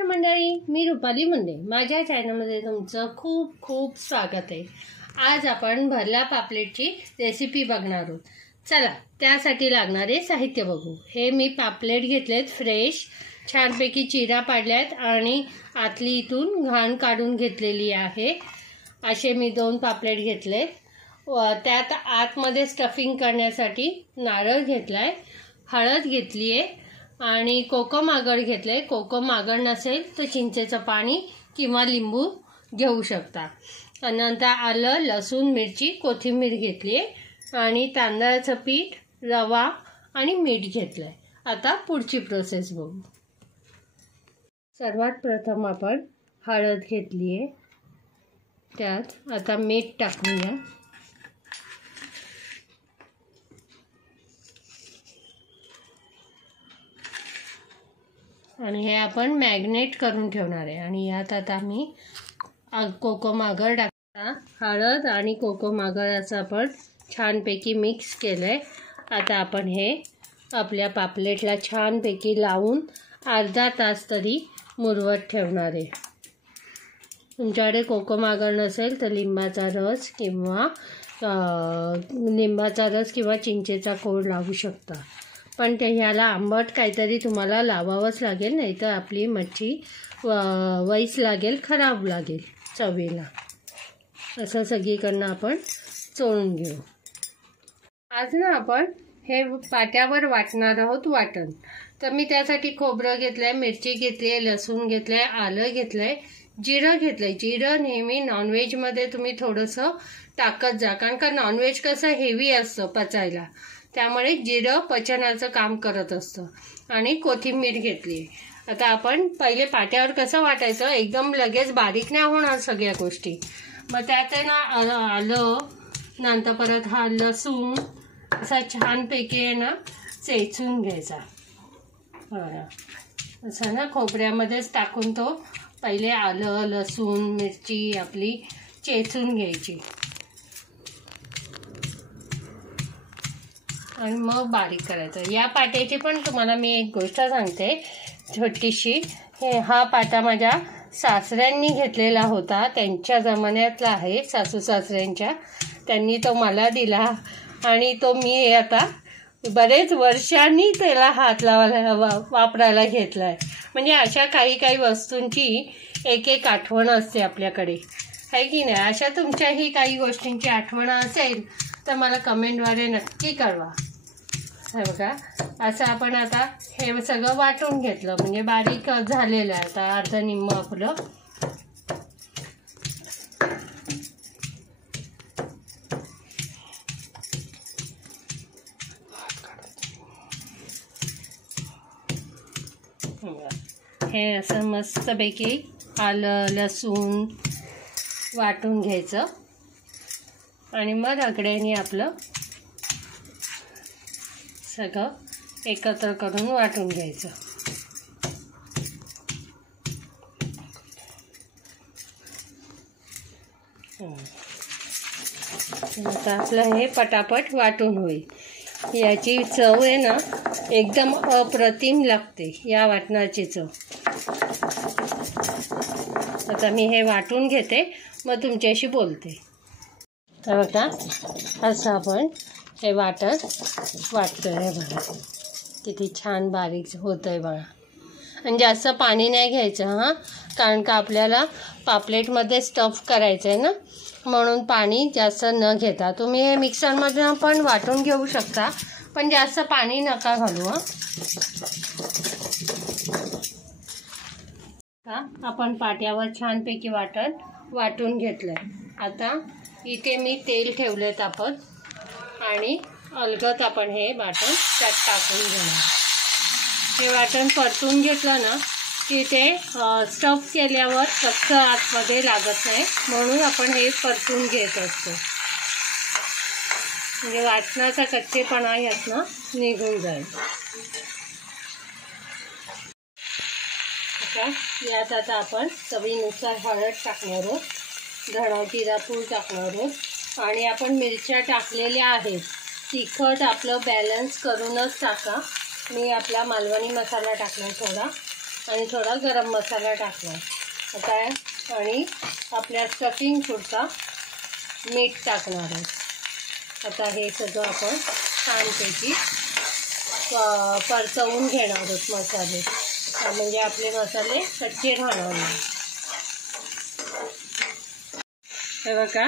नमस्कार मंडळी, मी रुपाली मुंडे. माझ्या चॅनलमध्ये तुमचं खूप खूप स्वागत आहे. आज आपण भरला पापलेटची रेसिपी बघणार आहोत. चला त्यासाठी लागणारे साहित्य बघू. हे मी पापलेट घेतलेत फ्रेश, छानपैकी चिरा पाडल्यात आणि आतली इथून घाण काढून घेतलेली आहे. असे मी 2 पापलेट घेतलेत. त्यात आतमध्ये स्टफिंग करण्यासाठी नारळ घेतलाय, हळद घेतली आहे आणि कोकम आगळ घेतले. कोकम आगळ नसेल तर चिंचेचं पाणी किंवा लिंबू घेऊ शकता. नंतर आलं, लसूण, मिरची, कोथिंबीर घेतली आहे आणि तांदळाचं पीठ, रवा आणि मीठ घेतलं आहे. आता पुढची प्रोसेस बघू. सर्वात प्रथम आपण हळद घेतली आहे, त्यात आता मीठ टाकूया. आणि हे आपण मॅग्नेट करून ठेवणार आहे. आणि यात आता मी कोकम आगळ टाकता. हळद आणि कोकम आगळाचं आपण छानपैकी मिक्स केलं आहे. आता आपण हे आपल्या पापलेटला छानपैकी लावून अर्धा तास तरी मुरवत ठेवणार आहे. तुमच्याकडे कोकम आगळ नसेल तर लिंबाचा रस किंवा चिंचेचा कोळ लावू शकता. पण ते ह्याला आंबट काहीतरी तुम्हाला लावावंच लागेल, नाही तर आपली मच्छी वैस लागेल, खराब लागेल चवीला. असं सगळीकडनं आपण चोळून घेऊ. आज ना आपण हे पाट्यावर वाटणार आहोत वाटण. तर मी त्यासाठी खोबरं घेतलं आहे, मिरची घेतली आहे, लसूण घेतलं आहे, आलं घेतलं आहे, जिरं घेतलं आहे. जिरं नेहमी नॉनव्हेजमध्ये तुम्ही थोडंसं टाकत जा, कारण का नॉनव्हेज कसं हेवी असतं पचायला, त्यामुळे जिरं पचनाचं काम करत असतं. आणि कोथिंबीर घेतली आहे. आता आपण पहिले पाट्यावर कसं वाटायचं, एकदम लगेच बारीक नाही होणार सगळ्या गोष्टी. मग त्यात आहे ना आलं, नंतर परत हा लसूण असा छानपैकी आहे ना चेचून घ्यायचा. असं ना खोबऱ्यामध्येच टाकून तो पहिले आलं, लसूण, मिरची आपली चेचून घ्यायची आणि मग बारीक करायचं. या पाट्याची पण तुम्हाला मी एक गोष्ट सांगते छोटीशी. हा पाटा माझ्या सासऱ्यांनी घेतलेला होता, त्यांच्या जमान्यातला आहे, सासू सासऱ्यांच्या. त्यांनी तो मला दिला आणि तो मी आता बरेच वर्षांनी त्याला हात लावायला वापरायला घेतला आहे. म्हणजे अशा काही वस्तूंची एक आठवण असते आपल्याकडे, आहे की नाही? अशा तुमच्याही काही गोष्टींची आठवण असेल तर मला कमेंटद्वारे नक्की कळवा. हे बघा, असं आपण आता हे सगळं वाटून घेतलं, म्हणजे बारीक झालेलं आहे. आता अर्ध निम्म आपलं हे असं मस्तपैकी आलं, लसूण वाटून घ्यायचं आणि मग रगड्याने आपलं सगळं एकत्र करून वाटून घ्यायचं. आता आपलं हे पटापट वाटून होईल. याची चव आहे ना एकदम अप्रतिम लागते, या वाटणाची चव. आता मी हे वाटून घेते, मग तुमच्याशी बोलते. तर बघा, असं आपण हे वाटतोय. हे बघा किती छान बारीक होतंय बघा. आणि जास्त पाणी नाही घ्यायचं कारण का आपल्याला पापलेटमध्ये स्टफ करायचं आहे ना, म्हणून पाणी जास्त न घेता तुम्ही हे मिक्सरमधून पण वाटून घेऊ शकता, पण जास्त पाणी नका घालू. आपण पाट्यावर छानपैकी वाटून घेतलंय. आता इथे मी तेल ठेवलेत आपण आणि अलगद आपण हे वाटण त्यात टाकून घेणार. हे वाटण परतून घेतलं ना की ते स्टफ केल्यावर कच्चं आतमध्ये लागत नाही, म्हणून आपण हे परतून घेत असतो. म्हणजे वाटणाचा कच्चेपणा यातनं निघून जाईल. यात आता आपण चवीनुसार हळद टाकणार आहोत, धणा जिरा पूड टाकणार आहोत आणि आपण मिरच्या टाकलेल्या आहेत. तिखट आपलं बॅलन्स करूनच टाका. मी आपला मालवणी मसाला टाकला थोडा आणि थोडा गरम मसाला टाकला आता आणि आपल्या स्टफिंग पुरता मीठ टाकणार आहे। आता हे सगळं आपण छानपैकी परतवून घेणार आहोत मसाले, म्हणजे आपले मसाले कच्चे राहणार नाही। हे बघा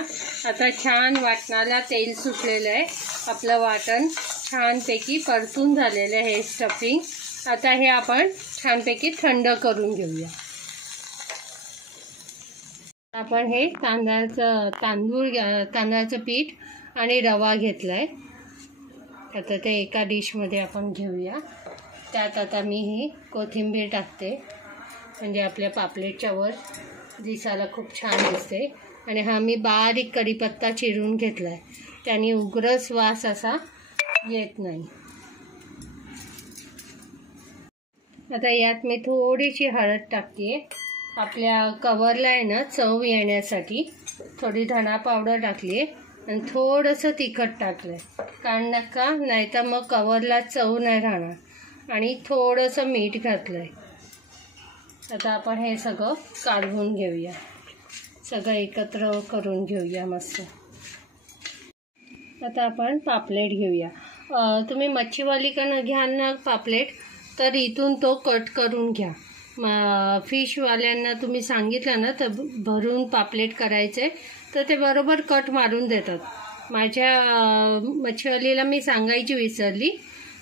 आता छान वाटणाला तेल सुटलेलं आहे, आपलं वाटण छानपैकी परतून झालेलं आहे हे स्टफिंग। आता हे आपण छानपैकी थंड करून घेऊया। आपण हे तांदळाचं पीठ आणि रवा घेतलाय, आता ते एका डिशमध्ये आपण घेऊया। त्यात आता मी ही कोथिंबीर टाकते, म्हणजे आपल्या पापलेटच्या वर दिसायला खूप छान दिसते। आणि हा मी बारीक कढीपत्ता चिरून घेतलाय, त्याने उग्रच वास असा येत नाही। आता यात मी थोडीशी हळद टाकते, आपल्या कवरला आहे ना चव येण्यासाठी। थोडी धना पावडर टाकली आहे आणि थोडंसं तिखट टाकलं आहे, कारण का नाही तर मग कवरला चव नाही राहणार। आणि थोडंसं मीठ घातलं आहे। आता आपण हे सगळं काढून घेऊया, सगळं एकत्र करून घेऊया मस्त। आता आपण पापलेट घेऊया। तुम्ही मच्छीवालीकडनं घ्याल ना पापलेट, तर इथून तो कट करून घ्या। फिशवाल्यांना तुम्ही सांगितलं ना तर भरून पापलेट करायचे, तर ते बरोबर कट मारून देतात। माझ्या मच्छीवालीला मी सांगायची विसरली,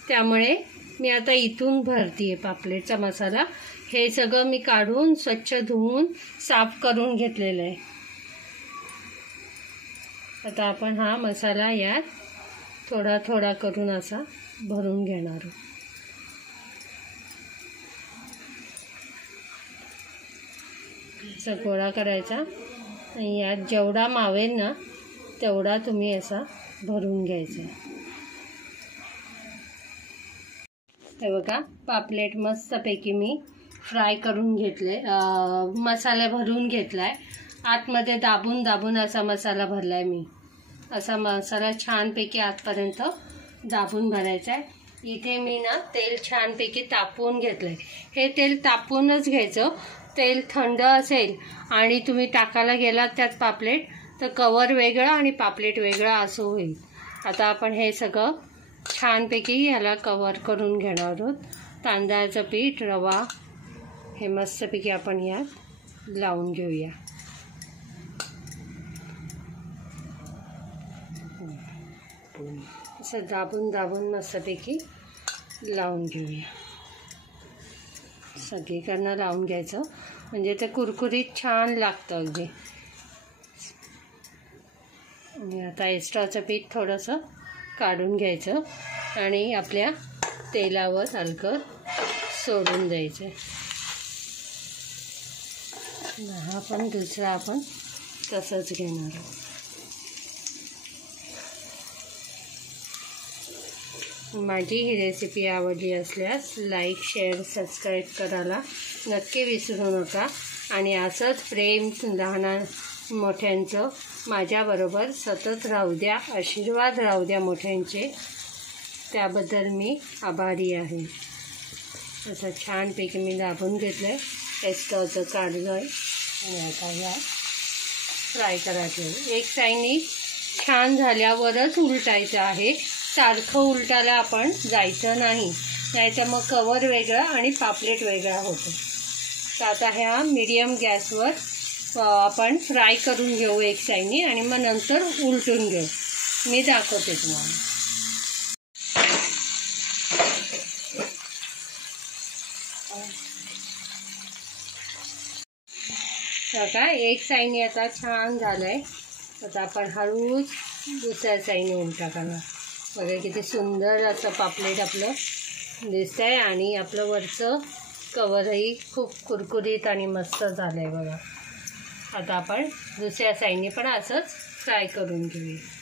त्यामुळे मी आता इथून भरतीये पापलेटचा मसाला। हे सगळं मी काढून स्वच्छ धुवून साफ करून घेतलेलं आहे। आता आपण हा मसाला यात थोडा थोडा करून असा भरून घेणार आहोत। असा गोळा करायचा आणि यात जेवढा मावेल ना तेवढा तुम्ही असा भरून घ्यायचा। हे बघा पापलेट मस्तपैकी मी फ्राय करून घेतले, मसाला भरून घेतलाय। आतमध्ये दाबून दाबून असा मसाला भरलाय मी, असा मसाला छानपैकी आतपर्यंत दाबून भरायचा आहे। इथे मी ना तेल छानपैकी तापवून घेतलंय, हे तेल तापवूनच घ्यायचं। तेल थंड असेल आणि तुम्ही टाकायला गेलात त्यात पापलेट, तर कवर वेगळं आणि पापलेट वेगळं असं होईल। आता आपण हे सगळं छानपैकी याला कवर करून घेणार आहोत। तांदळाचं पीठ, रवा हे मस्तपैकी आपण यात लावून घेऊया। असं दाबून दाबून मस्तपैकी लावून घेऊया, सगळीकडनं लावून घ्यायचं, म्हणजे ते कुरकुरीत छान लागतं अगदी। आणि आता एक्स्ट्राचं पीठ थोडंसं काढून घ्यायचं आणि आपल्या तेलावर हलकं सोडून द्यायचं। हा पण दुसरा आपण तसंच घेणार आहोत। माझी ही रेसिपी आवडली असल्यास लाईक, शेअर, सबस्क्राईब करायला नक्की विसरू नका। आणि असंच प्रेम लहान मोठ्यांचं माझ्याबरोबर सतत राहू द्या, आशीर्वाद राहू द्या मोठ्यांचे, त्याबद्दल मी आभारी आहे। असं छानपैकी मी दाबून घेतलं आहे, एक्स्ट्राचं काढलं आहे आणि आता या फ्राय करायचं। एक साईडनी छान झाल्यावरच उलटायचं आहे, सारखं उलटायला आपण जायचं नाही, नाहीतर मग कवर वेगळं आणि पापलेट वेगळा होतो। तर आता ह्या मीडियम गॅसवर आपण फ्राय करून घेऊ एक साईडनी आणि मग नंतर उलटून घेऊ। मी दाखवते तुम्हाला। बघा एक साईडनी आता छान झालंय, आता आपण हळूच दुसऱ्या साईडने उलटा करणार। बघा किती सुंदर असं पापलेट आपलं दिसतंय आणि आपलं वरचं कवरही खूप कुरकुरीत आणि मस्त झालंय बघा। आता आपण दुसऱ्या साईडने पण असंच फ्राय करून घेऊया।